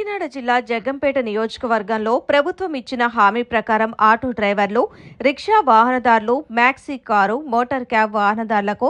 కాకినాడ జిల్లా జగ్గంపేట నియోజకవర్గంలో ప్రభుత్వం ఇచ్చిన హామీ ప్రకారం ఆటో డ్రైవర్లు రిక్షా వాహనదారులు మ్యాక్సీ కారు మోటార్ క్యాబ్ వాహనదారులకు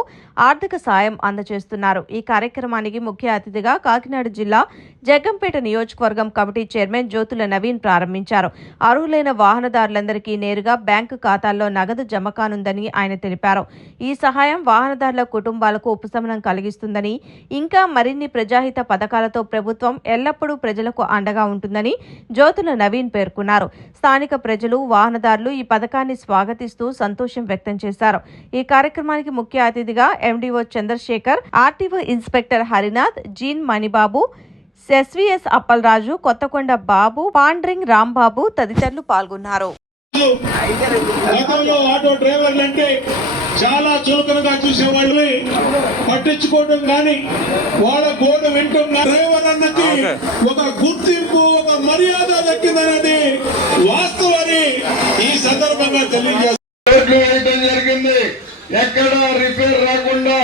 ఆర్థిక సాయం అందజేస్తున్నారు. ఈ కార్యక్రమానికి ముఖ్య అతిథిగా కాకినాడ జిల్లా జగ్గంపేట నియోజకవర్గం కమిటీ చైర్మన్ జ్యోతుల నవీన్ ప్రారంభించారు. అర్హులైన వాహనదారులందరికీ నేరుగా బ్యాంకు ఖాతాల్లో నగదు జమ కానుందని ఆయన తెలిపారు. ఈ సహాయం వాహనదారుల కుటుంబాలకు ఉపశమనం కలిగిస్తుందని ఇంకా మరిన్ని ప్రజాహిత పథకాలతో ప్రభుత్వం ఎల్లప్పుడూ ప్రజలకు అండగా ఉంటుందని జ్యోతుల నవీన్ పేర్కొన్నారు. స్థానిక ప్రజలు వాహనదారులు ఈ పథకాన్ని స్వాగతిస్తూ సంతోషం వ్యక్తం చేశారు. ఈ కార్యక్రమానికి ముఖ్య అతిథిగా MDO Chandrasekhar RTO inspector Harinath gene Manibabu SVS Appalaraju Kothakonda Babu పాండ్రింగ్ రాంబాబు తదితరులు పాల్గొన్నారు. చాలా చులకనగా చూసేవాళ్ళు పట్టించుకోవడం కానీ వాళ్ళ గోడు వింటం డ్రైవర్ అన్నది ఒక గుర్తింపు ఒక మర్యాద దక్కిందనేది వాస్తవాన్ని ఈ సందర్భంగా తెలియజేస్తారు జరిగింది. ఎక్కడ రిపేర్ రాకుండా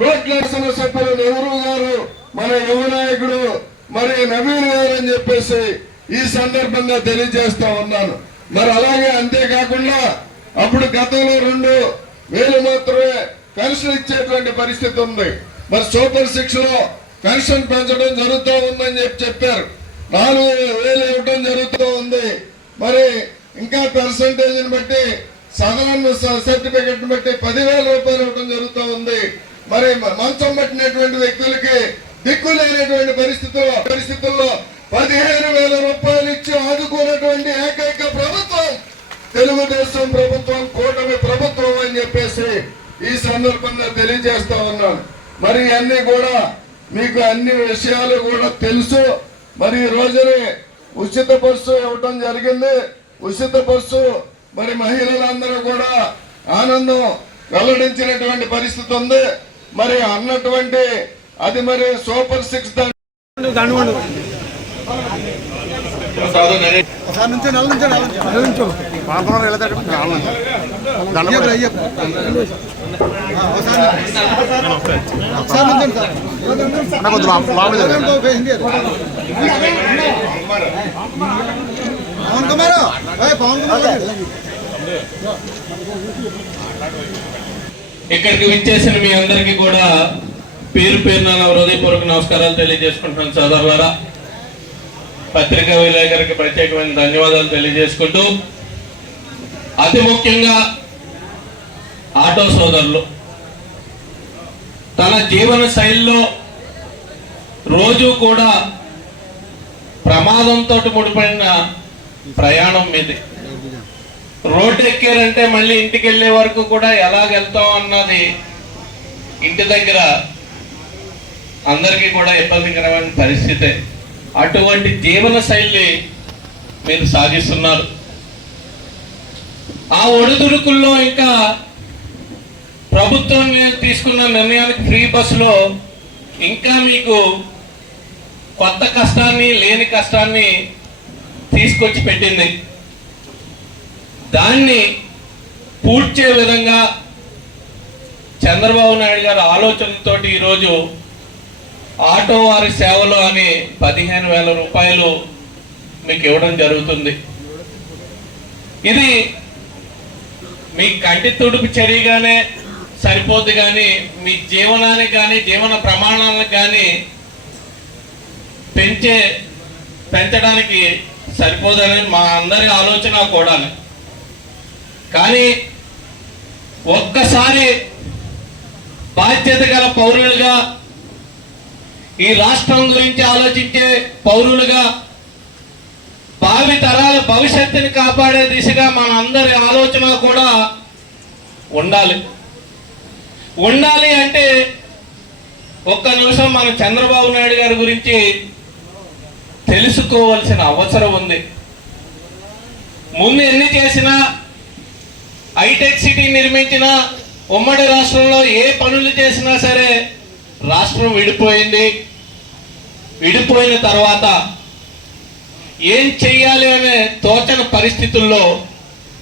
రోడ్ల సభ్యులు నెహ్రూ గారు మన యువ నాయకుడు మరి నవీన్ గారు అని చెప్పేసి ఈ సందర్భంగా తెలియజేస్తా ఉన్నాను. మరి అలాగే అంతేకాకుండా అప్పుడు గతంలో రెండు వేలు మాత్రమే పెన్షన్ ఇచ్చేటువంటి పరిస్థితి ఉంది. మరి సూపర్ సిక్స్లో పెన్షన్ పెంచడం జరుగుతూ ఉందని చెప్పి చెప్పారు. నాలుగు వేలు ఇవ్వడం జరుగుతూ ఉంది. మరి ఇంకా పర్సంటేజ్ బట్టి సదరన్ సర్టిఫికెట్ బట్టి పదివేల రూపాయలు ఇవ్వడం జరుగుతూ ఉంది. మరి మంచం పట్టినటువంటి వ్యక్తులకి దిక్కు లేనటువంటి పరిస్థితుల్లో పరిస్థితుల్లో పదిహేను వేల రూపాయలు ఇచ్చి ఆదుకున్నటువంటి ఏకైక ప్రభుత్వం తెలుగుదేశం ప్రభుత్వం. చెప్పేసి ఈ సందర్భంగా తెలియజేస్తా ఉన్నాను. మరి అన్ని కూడా మీకు అన్ని విషయాలు కూడా తెలుసు. మరి ఈ రోజుని ఉచిత బస్సు ఇవ్వటం జరిగింది. ఉచిత బస్సు మరి మహిళలందరూ కూడా ఆనందం వెల్లడించినటువంటి పరిస్థితి ఉంది. మరి అన్నటువంటి అది మరి సూపర్ సిక్స్ దా- పాపం వెళ్ళదంటే పవన్ కుమార్ పవన్ కుమార్ ఇక్కడికి విచ్చేసిన మీ అందరికీ కూడా పేరు పేరున హృదయపూర్వక నమస్కారాలు తెలియజేసుకుంటున్నాను సోదరులారా. పత్రికా విలేకరికి ప్రత్యేకమైన ధన్యవాదాలు తెలియజేసుకుంటూ అతి ముఖ్యంగా ఆటో సోదరులు. తన జీవన శైలిలో రోజు కూడా ప్రమాదంతో ముడిపడిన ప్రయాణం మీది. రోడ్డు ఎక్కారంటే మళ్ళీ ఇంటికి వెళ్ళే వరకు కూడా ఎలాగ వెళ్తాం అన్నది ఇంటి దగ్గర అందరికీ కూడా ఇబ్బందికరమైన పరిస్థితే. అటువంటి జీవన శైలి మీరు సాగిస్తున్నారు. ఆ ఒడిదుడుకుల్లో ఇంకా ప్రభుత్వం తీసుకున్న నిర్ణయానికి ఫ్రీ బస్సులో ఇంకా మీకు కొత్త కష్టాన్ని లేని కష్టాన్ని తీసుకొచ్చి పెట్టింది. దాన్ని పూడ్చే విధంగా చంద్రబాబు నాయుడు గారి ఆలోచనతోటి ఈరోజు ఆటో వారి సేవలు అని పదిహేను వేల రూపాయలు మీకు ఇవ్వడం జరుగుతుంది. ఇది మీ కంటి తుడుపు చర్యగానే సరిపోద్ది కానీ మీ జీవనానికి కానీ జీవన ప్రమాణాలకు కానీ పెంచే పెంచడానికి సరిపోదని మా అందరి ఆలోచన కూడా కానీ ఒక్కసారి బాధ్యత గల పౌరులుగా ఈ రాష్ట్రం గురించి ఆలోచించే పౌరులుగా భావి భవిష్యత్తుని కాపాడే దిశగా మన అందరి ఆలోచన కూడా ఉండాలి. ఉండాలి అంటే ఒక్క నిమిషం మన చంద్రబాబు నాయుడు గారి గురించి తెలుసుకోవాల్సిన అవసరం ఉంది. ముందు ఎన్ని చేసినా హైటెక్ సిటీ నిర్మించిన ఉమ్మడి రాష్ట్రంలో ఏ పనులు చేసినా సరే రాష్ట్రం విడిపోయింది. విడిపోయిన తర్వాత ఏం చెయ్యాలి అనే తోచని పరిస్థితుల్లో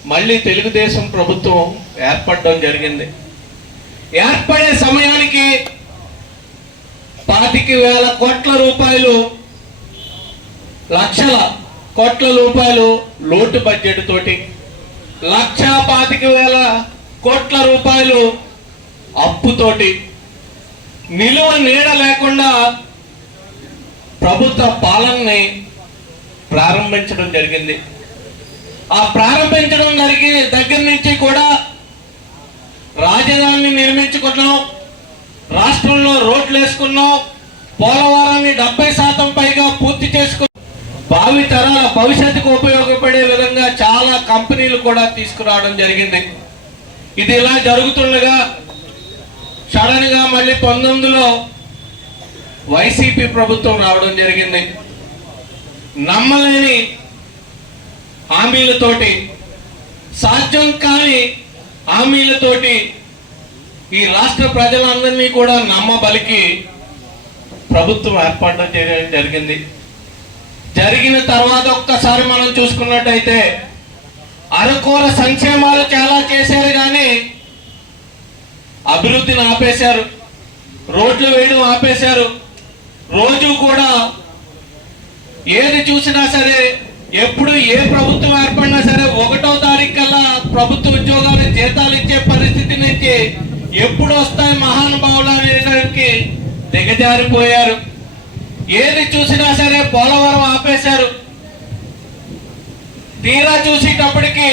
మళ్ళీ తెలుగుదేశం ప్రభుత్వం ఏర్పడడం జరిగింది. ఏర్పడే సమయానికి పాతిక వేల కోట్ల రూపాయలు లక్షల కోట్ల రూపాయలు లోటు బడ్జెట్ తోటి లక్ష పాతిక వేల కోట్ల రూపాయలు అప్పుతోటి నిలువ నీడ లేకుండా ప్రభుత్వ పాలనని ప్రారంభించడం జరిగింది. ఆ ప్రారంభించడం జరిగి దగ్గర నుంచి కూడా రాజధానిని నిర్మించుకున్నాం. రాష్ట్రంలో రోడ్లు వేసుకున్నాం. పోలవరాన్ని డెబ్బై శాతం పైగా పూర్తి చేసుకున్నాం. భావి తరాల భవిష్యత్తుకు ఉపయోగపడే విధంగా చాలా కంపెనీలు కూడా తీసుకురావడం జరిగింది. ఇది ఇలా జరుగుతుండగా సడన్గా మళ్ళీ పంతొమ్మిదిలో వైసీపీ ప్రభుత్వం రావడం జరిగింది. నమ్మలేని హామీలతోటి సాధ్యం కాని హామీలతోటి ఈ రాష్ట్ర ప్రజలందరినీ కూడా నమ్మబలికి ప్రభుత్వం ఏర్పాటు చేయడం జరిగింది. జరిగిన తర్వాత ఒక్కసారి మనం చూసుకున్నట్టయితే అరకూర సంక్షేమాలు చాలా చేశారు కానీ అభివృద్ధిని ఆపేశారు. రోడ్లు వేయడం ఆపేశారు. రోజు కూడా ఏది చూసినా సరే ఎప్పుడు ఏ ప్రభుత్వం ఏర్పడినా సరే ఒకటో తారీఖు కల్లా ప్రభుత్వ ఉద్యోగాలు జీతాలు ఇచ్చే పరిస్థితి నుంచి ఎప్పుడు వస్తాయి మహానుభావులు అనేదానికి దిగజారిపోయారు. ఏది చూసినా సరే పోలవరం ఆపేశారు. తీరా చూసేటప్పటికి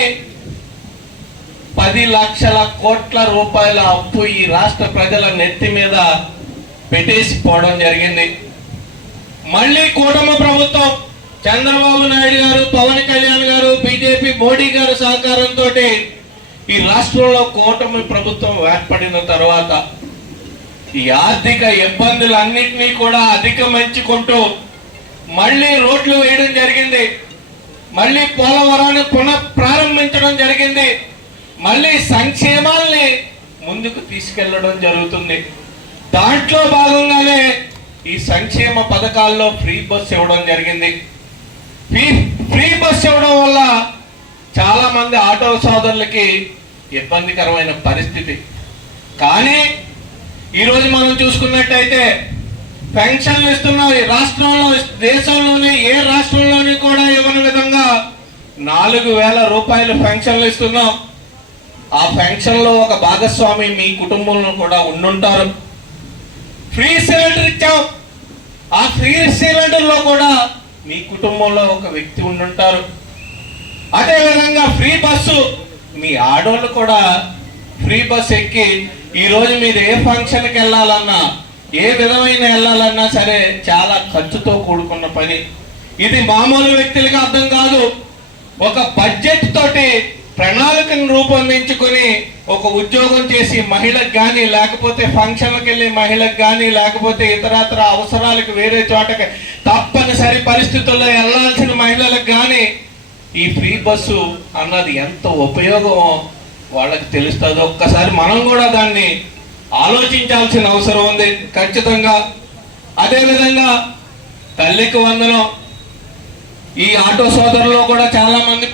పది లక్షల కోట్ల రూపాయల అప్పు ఈ రాష్ట్ర ప్రజల నెత్తి మీద పెట్టేసి పోవడం జరిగింది. మళ్ళీ కూటమి ప్రభుత్వం చంద్రబాబు నాయుడు గారు పవన్ కళ్యాణ్ గారు బీజేపీ మోడీ గారు సహకారంతో ఈ రాష్ట్రంలో కూటమి ప్రభుత్వం ఏర్పడిన తర్వాత ఈ ఆర్థిక ఇబ్బందులన్నింటినీ కూడా అధిగమించుకుంటూ మళ్ళీ రోడ్లు వేయడం జరిగింది. మళ్ళీ పోలవరాన్ని పునః ప్రారంభించడం జరిగింది. మళ్ళీ సంక్షేమాల్ని ముందుకు తీసుకెళ్ళడం జరుగుతుంది. దాంట్లో భాగంగానే ఈ సంక్షేమ పథకాల్లో ఫ్రీ బస్ ఇవ్వడం జరిగింది. ఫ్రీ ఫ్రీ బస్ ఇవ్వడం వల్ల చాలా మంది ఆటో సోదరులకి ఇబ్బందికరమైన పరిస్థితి. కానీ ఈరోజు మనం చూసుకున్నట్టయితే పెన్షన్లు ఇస్తున్న ఈ రాష్ట్రంలో దేశంలోనే ఏ రాష్ట్రంలోని కూడా ఇవ్వని విధంగా నాలుగు వేల రూపాయలు పెన్షన్లు ఇస్తున్నాం. ఆ పెన్షన్లో ఒక భాగస్వామి మీ కుటుంబంలో కూడా ఉండుంటారు. ఫ్రీ సిలిండర్ ఇచ్చాం ఆ ఫ్రీ సిలిండర్లో కూడా మీ కుటుంబంలో ఒక వ్యక్తి ఉండుంటారు. అదేవిధంగా ఫ్రీ బస్సు మీ ఆడోళ్ళు కూడా ఫ్రీ బస్సు ఎక్కి ఈరోజు మీరు ఏ ఫంక్షన్కి వెళ్ళాలన్నా ఏ విధమైన వెళ్ళాలన్నా సరే చాలా ఖర్చుతో కూడుకున్న పని. ఇది మామూలు వ్యక్తులకు అర్థం కాదు. ఒక బడ్జెట్ తోటి ప్రణాళికను రూపొందించుకొని ఒక ఉద్యోగం చేసి మహిళకు కానీ లేకపోతే ఫంక్షన్లకు వెళ్ళి మహిళకు కానీ లేకపోతే ఇతరత్ర అవసరాలకు వేరే చోటకి తప్పనిసరి పరిస్థితుల్లో వెళ్ళాల్సిన మహిళలకు కానీ ఈ ఫ్రీ బస్సు అన్నది ఎంత ఉపయోగమో వాళ్ళకి తెలుస్తుంది. ఒక్కసారి మనం కూడా దాన్ని ఆలోచించాల్సిన అవసరం ఉంది. ఖచ్చితంగా. అదేవిధంగా తల్లికి వందనం. ఈ ఆటో సోదరులు కూడా చాలామంది